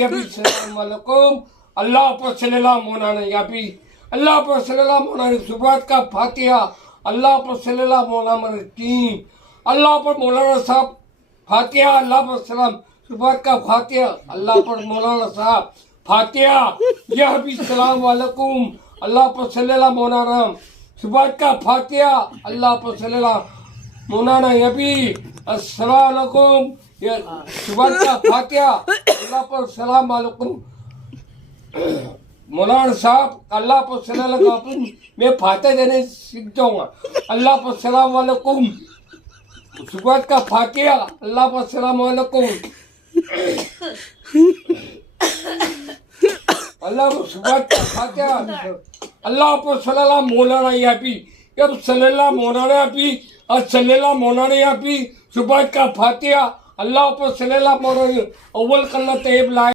याबी सलाम अलैकुम अल्लाह पर सल्लल्लाहु मौलाना याबी अल्लाह पर सल्लल्लाहु मौलाना सुबह का फातिहा अल्लाह पर सल्लल्लाहु मौलाना टीम अल्लाह पर मौलाना साहब फातिहा अल्लाह पर सलाम सुबह का फातिहा अल्लाह पर मौलाना साहब फातिहा यह भी सलाम वालेकुम अल्लाह पर सल्लल्लाहु मौलाना सुबह का फातिहा अल्लाह पर सल्लल्लाहु मौलाना यबी अस्सलाम वालेकुम ये सुबह का फातिहा अल्लाह पर सलाम वालेकुम मौलाना साहब अल्लाह पर सलाम वालेकुम मैं फातिहा देने सीख जाऊंगा अल्लाह पर सलाम वालेकुम सुबह का फातिहा अल्लाह पर सलाम वालेकुम अल्लाह पर सुबह का फातिहा अल्लाह पर सल्लल्लाहु मौलाना याबी अब सल्लल्लाहु मौलाना याबी और सल्लल्लाहु मौलाना याबी सुबह का फातिहा अल्लाह पर सल्लल्लाहु मौलाना अव्वल कल्ला तैयब लाए